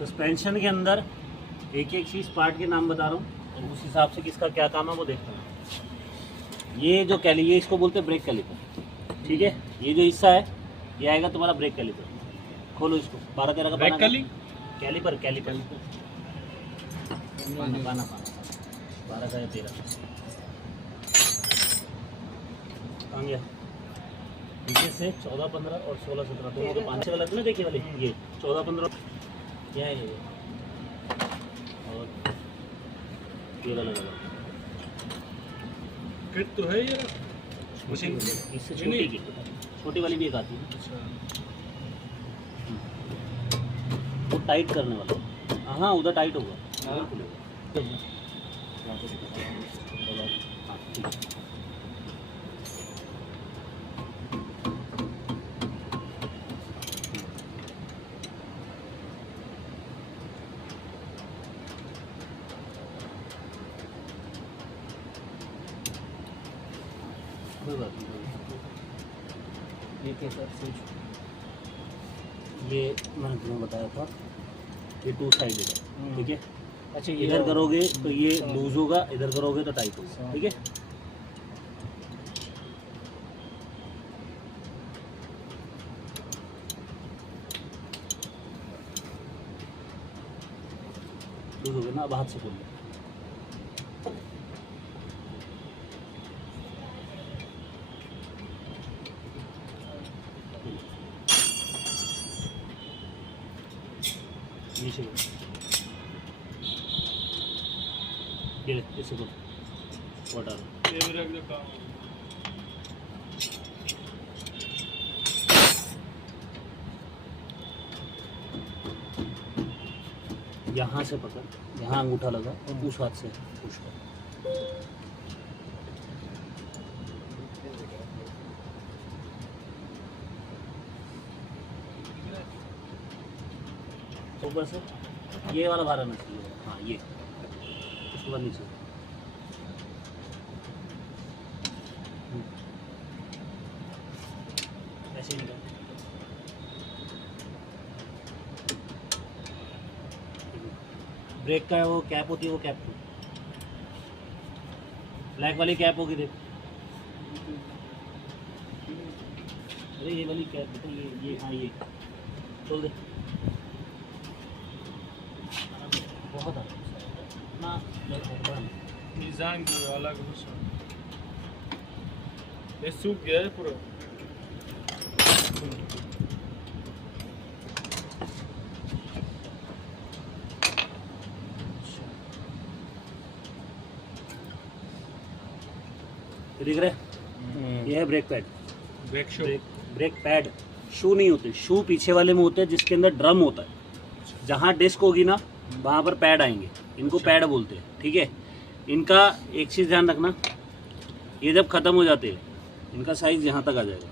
Suspension के अंदर एक एक चीज़ पार्ट के नाम बता रहा हूँ और उस हिसाब से किसका क्या काम है वो देखते हैं। ये जो ये इसको बोलते हैं ब्रेक कैलिपर, ठीक है। ये जो हिस्सा है ये आएगा तुम्हारा ब्रेक कैलिपर। खोलो इसको, 12-13 का पाना कैलिपर पाना 12 का या 13 कहाँ गया? नीचे से 14-15 और 16-17 दोनों के 5-6 वाला ना देखिए वाले, ये 14-15 क्या है ये, और 13 लगा फिट तो है ये इससे छोटी वाली भी एक आती है। वो टाइट करने वाला, हाँ उधर टाइट होगा, हाँ खुलेगा। ये कैसा स्विच, ये मैंने तुम्हें बताया था ये 2 साइडेड है, ठीक है। अच्छा इधर करोगे तो ये लूज होगा, इधर करोगे तो टाइट होगा, ठीक है। लूज हो गया ना, अब हाथ से खोल लो। नीचे ये इससे खोल, वाटर यहाँ से पकड़, यहाँ अंगूठा लगा और उस हाथ से पुश कर। ऊपर से ये वाला भार आना चाहिए, हाँ ये, उसके बाद नीचे ऐसे ही निकाल। ब्रेक का वो कैप होती है, वो कैप को ब्लैक वाली कैप होगी देख, अरे ये वाली कैप तो ये हाँ ये खोल दे, बहुत ना डिजाइन अलग हो, ये सूख गया है पूरा। दिख रहा है, ये है ब्रेक पैड, ब्रेक पैड। शू नहीं होते, शू पीछे वाले में होते हैं जिसके अंदर ड्रम होता है। जहाँ डिस्क होगी ना वहाँ पर पैड आएंगे, इनको पैड बोलते हैं, ठीक है। इनका एक चीज़ ध्यान रखना, ये जब ख़त्म हो जाते हैं इनका साइज़ यहाँ तक आ जाएगा,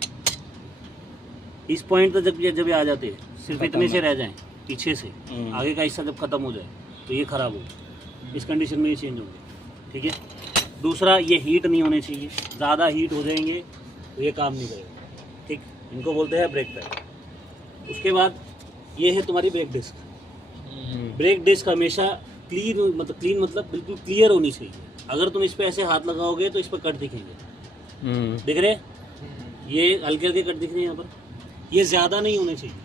इस पॉइंट तक जब ये आ जाते हैं, सिर्फ इतने से रह जाएं पीछे से, आगे का हिस्सा जब ख़त्म हो जाए तो ये ख़राब होगा। इस कंडीशन में ये चेंज होंगे, ठीक है। दूसरा, ये हीट नहीं होने चाहिए, ज़्यादा हीट हो जाएंगे तो ये काम नहीं करेगा, ठीक। इनको बोलते हैं ब्रेक पैड। उसके बाद ये है तुम्हारी ब्रेक डिस्क। ब्रेक डिस्क हमेशा क्लीन मतलब बिल्कुल क्लियर होनी चाहिए। अगर तुम इस पे ऐसे हाथ लगाओगे तो इस पर कट दिखेंगे, दिख रहे, ये हल्के हल्के कट दिख रहे हैं यहाँ पर। ये ज़्यादा नहीं होने चाहिए,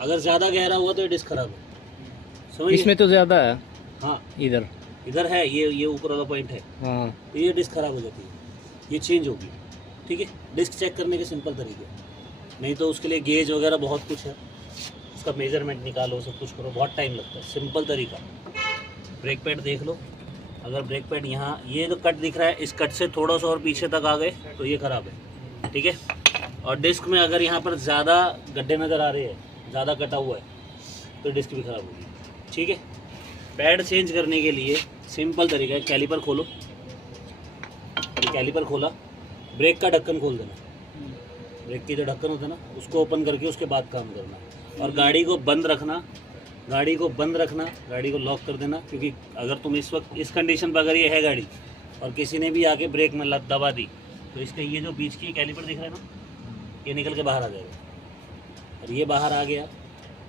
अगर ज़्यादा गहरा हुआ तो ये डिस्क खराब है, समझ। इसमें तो ज़्यादा है, हाँ इधर है, ये ऊपर वाला पॉइंट है, हाँ। तो ये डिस्क खराब हो जाती है, ये चेंज होगी, ठीक है। डिस्क चेक करने के सिंपल तरीके, नहीं तो उसके लिए गेज वगैरह बहुत कुछ है, उसका मेजरमेंट निकालो, सब कुछ करो, बहुत टाइम लगता है। सिंपल तरीका, ब्रेक पैड देख लो, अगर ब्रेक पैड यहाँ ये जो कट दिख रहा है, इस कट से थोड़ा सा और पीछे तक आ गए तो ये ख़राब है, ठीक है। और डिस्क में अगर यहाँ पर ज़्यादा गड्ढे नज़र आ रहे हैं, ज़्यादा कटा हुआ है, तो डिस्क भी ख़राब होगी, ठीक है। पैड चेंज करने के लिए सिंपल तरीका है, कैलिपर खोलो, कैलिपर खोला, ब्रेक का ढक्कन खोल देना, ब्रेक की जो ढक्कन होता है ना उसको ओपन करके उसके बाद काम करना, और गाड़ी को बंद रखना, गाड़ी को लॉक कर देना। क्योंकि अगर तुम इस वक्त इस कंडीशन पर अगर ये है गाड़ी और किसी ने भी आके ब्रेक में लत दबा दी तो इसका ये जो बीच की कैलिपर दिख रहा है ना, ये निकल के बाहर आ जाएगा, और ये बाहर आ गया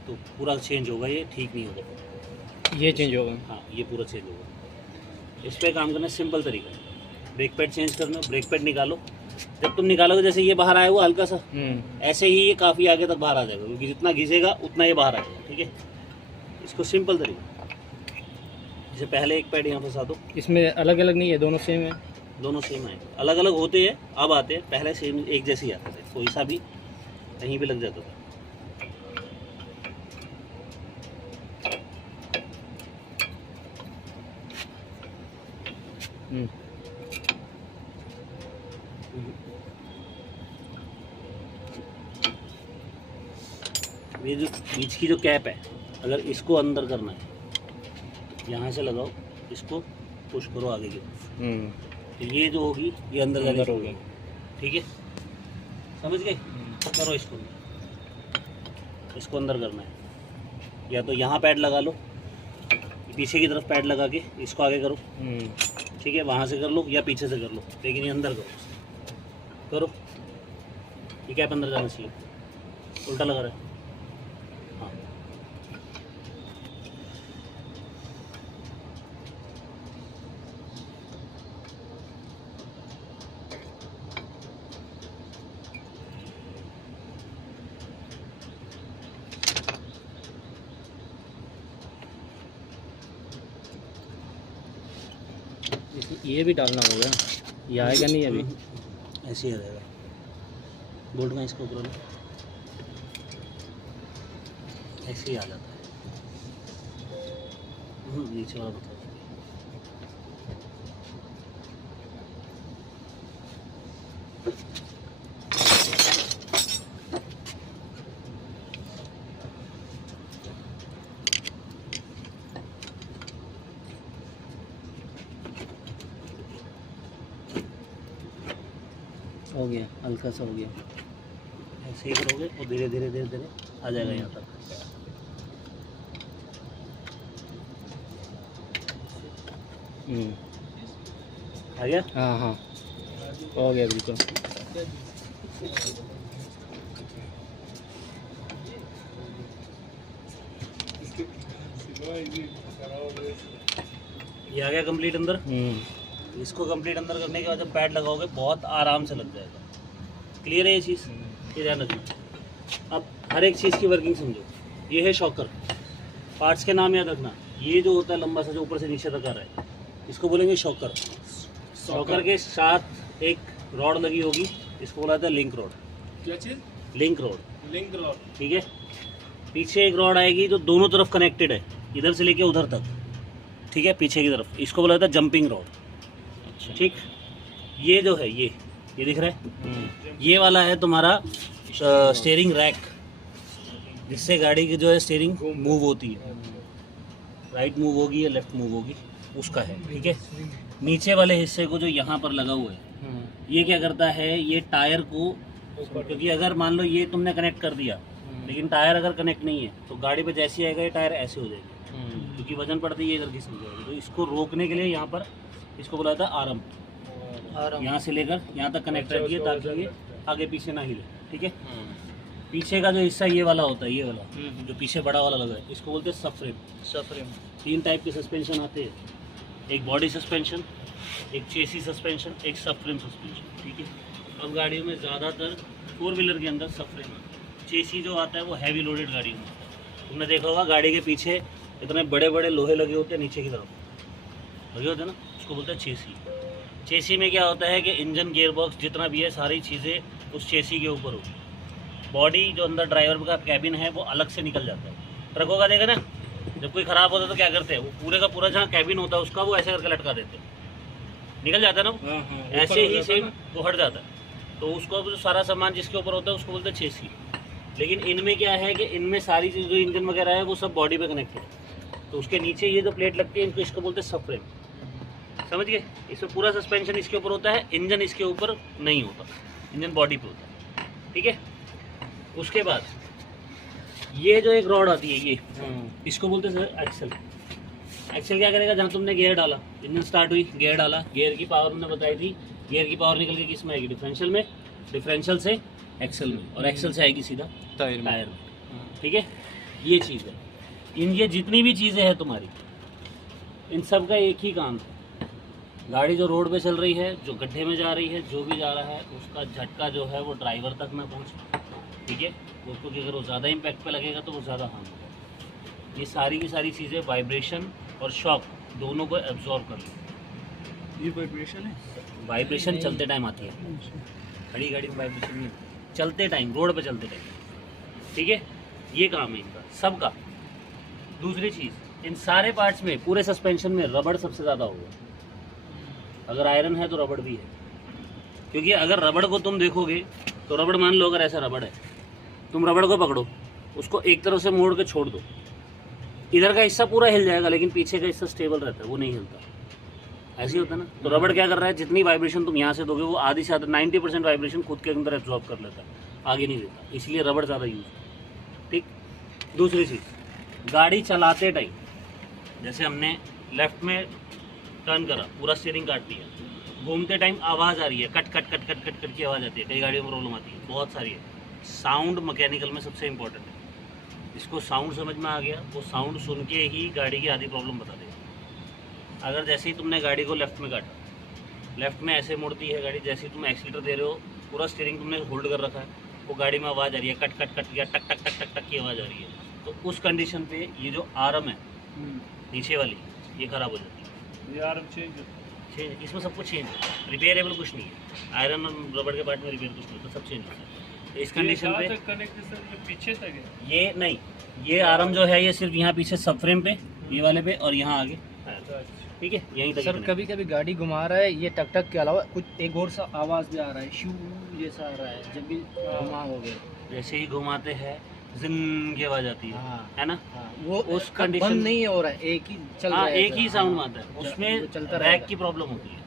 तो पूरा चेंज होगा, ये ठीक नहीं होगा। ये चेंज होगा। हाँ, ये पूरा चेंज होगा। इस पर काम करना सिंपल तरीका है। ब्रेक पैड चेंज करना, ब्रेक पैड निकालो। जब तुम निकालोगे, जैसे ये बाहर आया हुआ हल्का सा, ऐसे ही ये काफ़ी आगे तक बाहर आ जाएगा, क्योंकि जितना घिसेगा उतना ये बाहर आ जाएगा। ठीक है, इसको सिंपल तरीका, जैसे पहले एक पैड यहाँ फंसा दो। इसमें अलग अलग नहीं है, दोनों सेम है? दोनों सेम आए, अलग अलग होते हैं अब आते हैं, पहले सेम एक जैसे ही आते थे, कोई सा भी कहीं भी लग जाता था। ये जो बीच की जो कैप है, अगर इसको अंदर करना है तो यहाँ से लगाओ, इसको पुश करो आगे की तरफ, तो ये जो होगी ये अंदर होगी। ठीक है, समझ गए? करो इसको, इसको अंदर करना है, या तो यहाँ पैड लगा लो, पीछे की तरफ पैड लगा के इसको आगे करो। ठीक है, वहाँ से कर लो या पीछे से कर लो, लेकिन ये अंदर करो। ये कैप अंदर जाना चाहिए, उल्टा लगा रहा है। हाँ, ये भी डालना होगा, ये आएगा नहीं अभी? ऐसे ही रहेगा। बोल्ट में इसको ऊपर ऐसे ही आ जाता है। नीचे वाला बता। हो गया, हल्का सा हो गया। ऐसे ही करोगे और धीरे धीरे धीरे धीरे आ जाएगा यहाँ तक। आ गया? हाँ हाँ, हो गया बिल्कुल। ये आ गया कंप्लीट अंदर। इसको कंप्लीट अंदर करने के बाद जब पैड लगाओगे बहुत आराम से लग जाएगा। क्लियर है ये चीज़? ये ध्यान रखना। अब हर एक चीज़ की वर्किंग समझो। ये है शॉकर, पार्ट्स के नाम याद रखना। ये जो होता है लंबा सा, जो ऊपर से नीचे तक आ रहा है, इसको बोलेंगे शॉकर। शॉकर के साथ एक रॉड लगी होगी, इसको बोला जाता है लिंक रॉड। क्या चीज़? Link rod. Link rod. ठीक है, पीछे एक रॉड आएगी जो दोनों तरफ कनेक्टेड है, इधर से लेके उधर तक। ठीक है, पीछे की तरफ, इसको बोला जाता है जंपिंग रॉड। अच्छा, ठीक, ये जो है ये दिख रहा है, ये वाला है तुम्हारा स्टीयरिंग रैक, जिससे गाड़ी की जो है स्टीयरिंग मूव होती है, राइट मूव होगी या लेफ्ट मूव होगी, उसका है। ठीक है, नीचे वाले हिस्से को जो यहाँ पर लगा हुआ है, ये क्या करता है, ये टायर को, क्योंकि अगर मान लो ये तुमने कनेक्ट कर दिया, लेकिन टायर अगर कनेक्ट नहीं है तो गाड़ी पे जैसे ही आएगा ये टायर ऐसे हो जाएगी, क्योंकि वजन पड़ती है ये इधर घिस जाएगी। तो इसको रोकने के लिए यहाँ पर इसको बोला जाता है आरम। यहाँ से लेकर यहाँ तक कनेक्ट रहती है ताकि ये आगे पीछे ना हिले। ठीक है, पीछे का जो हिस्सा ये वाला होता है, ये वाला जो पीछे बड़ा वाला लगा है, इसको बोलते हैं सबफ्रेम। सबफ्रेम 3 टाइप के सस्पेंशन आते हैं, एक बॉडी सस्पेंशन, एक चेसी सस्पेंशन, एक सबफ्रेम सस्पेंशन। ठीक है, अब गाड़ियों में ज़्यादातर 4 व्हीलर के अंदर सबफ्रेम, चेसी जो आता है वो हैवी लोडेड गाड़ियों में। तुमने देखा होगा गाड़ी के पीछे इतने बड़े बड़े लोहे लगे होते हैं, नीचे की तरफ लगे होते हैं ना, उसको बोलते हैं चेसी। चेसी में क्या होता है कि इंजन, गियर बॉक्स, जितना भी है सारी चीज़ें उस चेसी के ऊपर होगी। बॉडी जो अंदर ड्राइवर का कैबिन है वो अलग से निकल जाता है। ट्रकों का देखा ना, जब कोई ख़राब होता है तो क्या करते हैं, वो पूरे का पूरा जहाँ कैबिन होता है उसका वो ऐसे करके लटका देते हैं, निकल जाता है ना, ऐसे ही सेम वो हट जाता है। तो उसको जो सारा सामान जिसके ऊपर होता है उसको बोलते हैं चेसी। लेकिन इनमें क्या है कि इनमें सारी चीज़ जो इंजन वगैरह है वो सब बॉडी पे कनेक्टेड है, तो उसके नीचे ये जो प्लेट लगती है इनको, इसको बोलते हैं सबफ्रेम। समझ गए? इसमें पूरा सस्पेंशन इसके ऊपर होता है, इंजन इसके ऊपर नहीं होता, इंजन बॉडी पे होता है। ठीक है, उसके बाद ये जो एक रॉड आती है ये, इसको बोलते हैं सर एक्सल। एक्सल क्या करेगा, जहाँ तुमने गियर डाला, इंजन स्टार्ट हुई, गियर डाला, गियर की पावर हमने बताई थी, गियर की पावर निकल के किस में आएगी, डिफरेंशियल में, डिफरेंशियल से एक्सल में, और एक्सल से आएगी सीधा टायर में। ठीक है, ये चीज़ है। ये जितनी भी चीज़ें हैं तुम्हारी, इन सब का एक ही काम है, गाड़ी जो रोड पे चल रही है, जो गड्ढे में जा रही है, जो भी जा रहा है, उसका झटका जो है वो ड्राइवर तक ना पहुँचे, ठीक है। उसको कि अगर वो ज़्यादा इम्पैक्ट पे लगेगा तो वो ज़्यादा हार्म होगा। ये सारी की सारी चीज़ें वाइब्रेशन और शॉक दोनों को एब्जॉर्ब कर लो। ये वाइब्रेशन है, वाइब्रेशन चलते टाइम आती है, खड़ी गाड़ी में वाइब्रेशन नहीं होती, चलते टाइम, रोड पे चलते टाइम, ठीक है। ये काम है इनका सबका। दूसरी चीज़, इन सारे पार्ट्स में, पूरे सस्पेंशन में रबड़ सबसे ज़्यादा होगा। अगर आयरन है तो रबड़ भी है, क्योंकि अगर रबड़ को तुम देखोगे तो रबड़, मान लो अगर ऐसा रबड़ है, तुम रबड़ को पकड़ो, उसको एक तरफ से मोड़ के छोड़ दो, इधर का हिस्सा पूरा हिल जाएगा, लेकिन पीछे का हिस्सा स्टेबल रहता है, वो नहीं हिलता। ऐसे ही होता है ना। तो रबड़ क्या कर रहा है, जितनी वाइब्रेशन तुम यहाँ से दोगे वो आधी से 90% वाइब्रेशन खुद के अंदर एब्जॉर्ब कर लेता है, आगे नहीं देता, इसलिए रबड़ ज़्यादा यूज। ठीक। दूसरी चीज़, गाड़ी चलाते टाइम, जैसे हमने लेफ्ट में टर्न करा, पूरा स्टीयरिंग काट दिया, घूमते टाइम आवाज़ आ रही है, cut cut cut cut cut cut की आवाज़ आती है, कई गाड़ियों में प्रॉब्लम आती है, बहुत सारी है। साउंड मैकेनिकल में सबसे इंपॉर्टेंट है। जिसको साउंड समझ में आ गया, वो साउंड सुन के ही गाड़ी की आधी प्रॉब्लम बता देगा। अगर जैसे ही तुमने गाड़ी को लेफ्ट में काटा, लेफ्ट में ऐसे मुड़ती है गाड़ी, जैसे ही तुम एक्सीटर दे रहे हो, पूरा स्टीयरिंग तुमने होल्ड कर रखा है, वो गाड़ी में आवाज़ आ रही है, कट कट कट या टक टक टक टक टक की आवाज़ आ रही है, तो उस कंडीशन पे ये जो आर्म है नीचे वाली, ये ख़राब हो जाती है। ये आर्म चेंज इसमें सब कुछ चेंज है, रिपेयरेबल कुछ नहीं है। आयरन और रबड़ के पार्ट में रिपेयर कुछ नहीं, तो सब चेंज होता है। तो इस कंडीशन पे कनेक्ट सर, ये पीछे तक है, ये नहीं, ये आर्म जो है ये सिर्फ यहाँ पीछे सब फ्रेम पे, ये वाले पे, और यहाँ आगे, ठीक है, यहीं तक। सर कभी कभी गाड़ी घुमा रहा है, ये टक टक के अलावा कुछ एक और सा आवाज़ भी आ रहा है, शू जैसा आ रहा है जब भी घुमाओगे, जैसे ही घुमाते हैं जिन की आवाज़ आती है, हाँ, है ना। हाँ, वो उस कंडीशन बंद नहीं हो रहा है, एक ही चल रहा हाँ, है, एक ही सर। साउंड हाँ, आता है, वो उसमें चलता रैक रहेगा। की प्रॉब्लम होती है,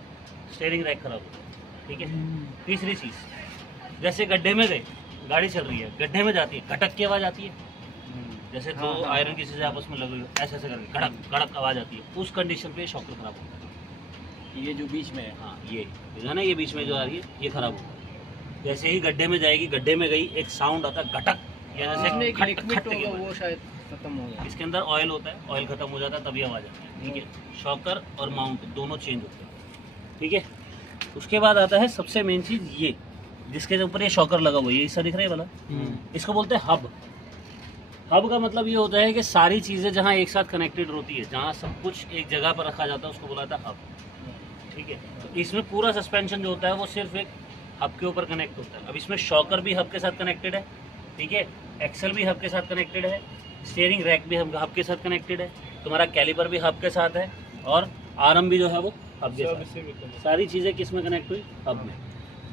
स्टीयरिंग रैक खराब होता है, ठीक है। तीसरी चीज़, जैसे गड्ढे में गए, गाड़ी चल रही है, गड्ढे में जाती है, खटक की आवाज़ आती है, जैसे दो हाँ, हाँ, आयरन किसी से आपस में लगे, ऐसे ऐसे करके कड़क कड़क आवाज़ आती है, उस कंडीशन पे शॉकर खराब होता है। ये जो बीच में है, हाँ, ये है ना, ये बीच में जो आ रही है, ये खराब होता है। जैसे ही गड्ढे में जाएगी, गड्ढे में गई, एक साउंड आता है घटक, या इसमें जैसे एक खट लिक्विड खट की होगा, आवाज़। वो शायद खत्म हो गया। इसके अंदर ऑयल होता है, ऑयल खत्म हो जाता है तभी आवाज़ आती है, ठीक है। शॉकर और माउंट दोनों चेंज होते हैं, ठीक है। उसके बाद आता है सबसे मेन चीज़, ये जिसके ऊपर ये शॉकर लगा हुआ है, ये इसका दिख रहा है वाला, इसको बोलते हैं हब। हब का मतलब ये होता है कि सारी चीज़ें जहाँ एक साथ कनेक्टेड होती है, जहाँ सब कुछ एक जगह पर रखा जाता है, उसको बोला जाता है हब, ठीक है। तो इसमें पूरा सस्पेंशन जो होता है वो सिर्फ एक हब के ऊपर कनेक्ट होता है। अब इसमें शॉकर भी हब के साथ कनेक्टेड है, ठीक है, एक्सल भी हब के साथ कनेक्टेड है, स्टीयरिंग रैक भी हब के साथ कनेक्टेड है, तुम्हारा कैलिपर भी हब के साथ है, और आर्म भी जो है वो हब के साथ। सारी चीज़ें किस में कनेक्ट हुई, हब में।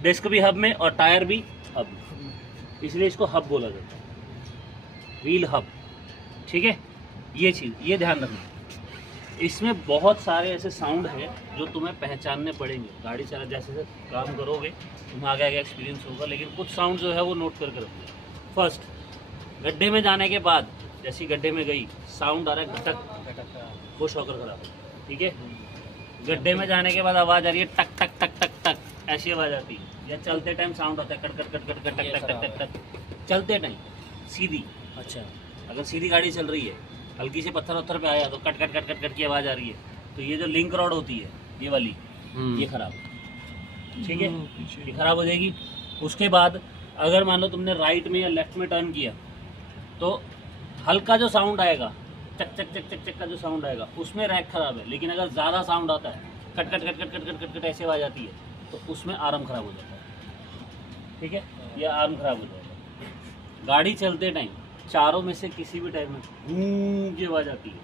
डिस्क भी हब में और टायर भी हब में, इसलिए इसको हब बोला जाता है, व्हील हब, ठीक है। ये चीज़, ये ध्यान रखना। इसमें बहुत सारे ऐसे साउंड हैं जो तुम्हें पहचानने पड़ेंगे, गाड़ी चला जैसे जैसे काम करोगे तुम्हें आगे आगे एक्सपीरियंस होगा, लेकिन कुछ साउंड जो है वो नोट करके रखो। फर्स्ट, गड्ढे में जाने के बाद, जैसी गड्ढे में गई, साउंड आ रहा है घटक, वो शॉकर खराब है, ठीक है। गड्ढे में जाने के बाद आवाज़ आ रही है टक टक टक टक टक, ऐसी आवाज़ आती है, या चलते टाइम साउंड आता है cut cut cut cut cut टक टक टक टक टक, चलते टाइम सीधी। अच्छा, अगर सीधी गाड़ी चल रही है, हल्की से पत्थर वत्थर पे आया तो cut cut cut cut cut की आवाज़ आ रही है, तो ये जो लिंक रॉड होती है, ये वाली, ये खराब है, ठीक है, ये खराब हो जाएगी। उसके बाद अगर मान लो तुमने राइट में या लेफ्ट में टर्न किया, तो हल्का जो साउंड आएगा, चक चक चक चक चक का जो साउंड आएगा, उसमें रैक खराब है। लेकिन अगर ज़्यादा साउंड आता है, cut cut cut cut cut cut cut cut ऐसे आवाज़ आती है, तो उसमें आर्म खराब हो जाता है, ठीक है, या आर्म खराब हो जाएगा। गाड़ी चलते टाइम चारों में से किसी भी टाइम में गूं की आवाज़ आती है,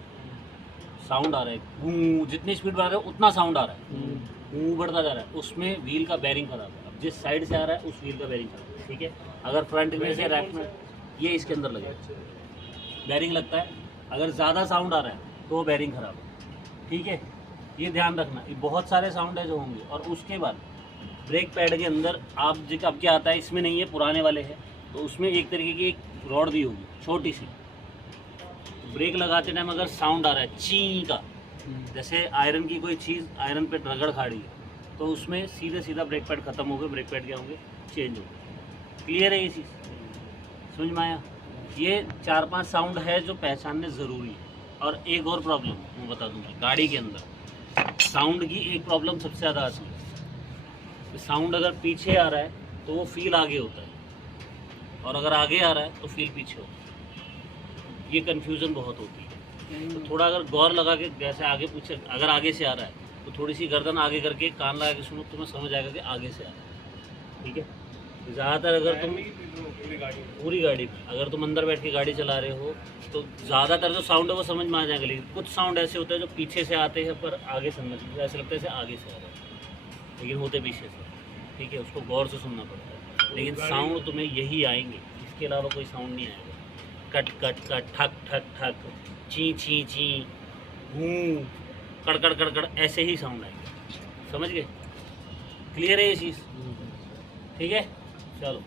साउंड आ रहा है गूं, जितनी स्पीड बढ़ा रहे हो उतना साउंड आ रहा है, गूं बढ़ता जा रहा है, उसमें व्हील का बेरिंग खराब है। अब जिस साइड से आ रहा है उस व्हील का बेरिंग खराब है, ठीक है। अगर फ्रंट में से रैक में, ये इसके अंदर लगेगा, बेरिंग लगता है, अगर ज़्यादा साउंड आ रहा है तो वो बेरिंग खराब है, ठीक है। ये ध्यान रखना, ये बहुत सारे साउंड है जो होंगे। और उसके बाद ब्रेक पैड के अंदर अब क्या आता है, इसमें नहीं है, पुराने वाले हैं, तो उसमें एक तरीके की एक रॉड दी होगी छोटी सी, ब्रेक लगाते टाइम अगर साउंड आ रहा है ची का, जैसे आयरन की कोई चीज़ आयरन पे रगड़ खा रही है, तो उसमें सीधे सीधा ब्रेक पैड खत्म हो गए, ब्रेक पैड क्या होंगे, चेंज हो गए। क्लियर है ये चीज़, समझ में आया? ये 4-5 साउंड है जो पहचानने ज़रूरी है। और एक और प्रॉब्लम मैं बता दूँगा, गाड़ी के अंदर साउंड की एक प्रॉब्लम सबसे ज़्यादा आती है। साउंड अगर पीछे आ रहा है तो वो फील आगे होता है, और अगर आगे आ रहा है तो फील पीछे होता है। ये कन्फ्यूज़न बहुत होती है। तो थोड़ा अगर गौर लगा के, जैसे आगे पीछे अगर आगे से आ रहा है तो थोड़ी सी गर्दन आगे करके कान लगा के सुनो, तुम्हें समझ आएगा कि आगे से आ रहा है। ठीक है। ज़्यादातर अगर तुम पूरी गाड़ी में अगर तुम अंदर बैठ के गाड़ी चला रहे हो तो ज़्यादातर जो साउंड है वो समझ में आ जाएगा, लेकिन कुछ साउंड ऐसे होते हैं जो पीछे से आते हैं पर आगे से नहीं, ऐसे लगता है जैसे आगे से आ रहा है लेकिन होते पीछे से। ठीक है, उसको गौर से सुनना पड़ता है। लेकिन साउंड तुम्हें यही आएंगे, इसके अलावा कोई साउंड नहीं आएगा। कट कट कट, ठक ठक ठक, ची ची ची, हूँ, कड़कड़ कड़कड़, ऐसे ही साउंड आएंगे। समझ गए? क्लियर है ये चीज़? ठीक है, चलो।